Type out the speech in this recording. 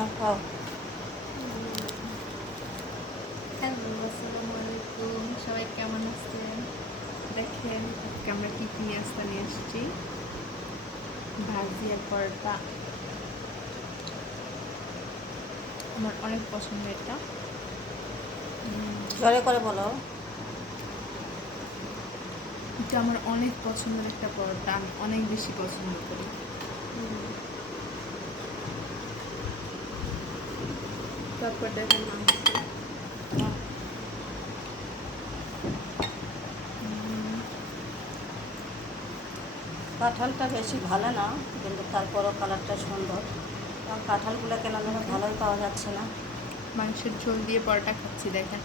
না খাও। হ্যালো, আসসালামু আলাইকুম। সবাই কেমন আছেন? দেখেন আজকে আমরা টিফিন নাস্তা নিয়ে এসেছি, ভাজি আর পরোটা। আমার অনেক পছন্দ এটা। জোরে করে বলো। এটা আমার অনেক পছন্দের একটা পরোটা, আমি অনেক বেশি পছন্দ করি। তারপর দেখেন মাংস। কাঁঠালটা বেশি ভালো না, কিন্তু তারপরও কালারটা সুন্দর। কাঁঠালগুলো কেন যেন ভালোই পাওয়া যাচ্ছে না। মাংসের ঝোল দিয়ে পরোটা খাচ্ছি, দেখেন।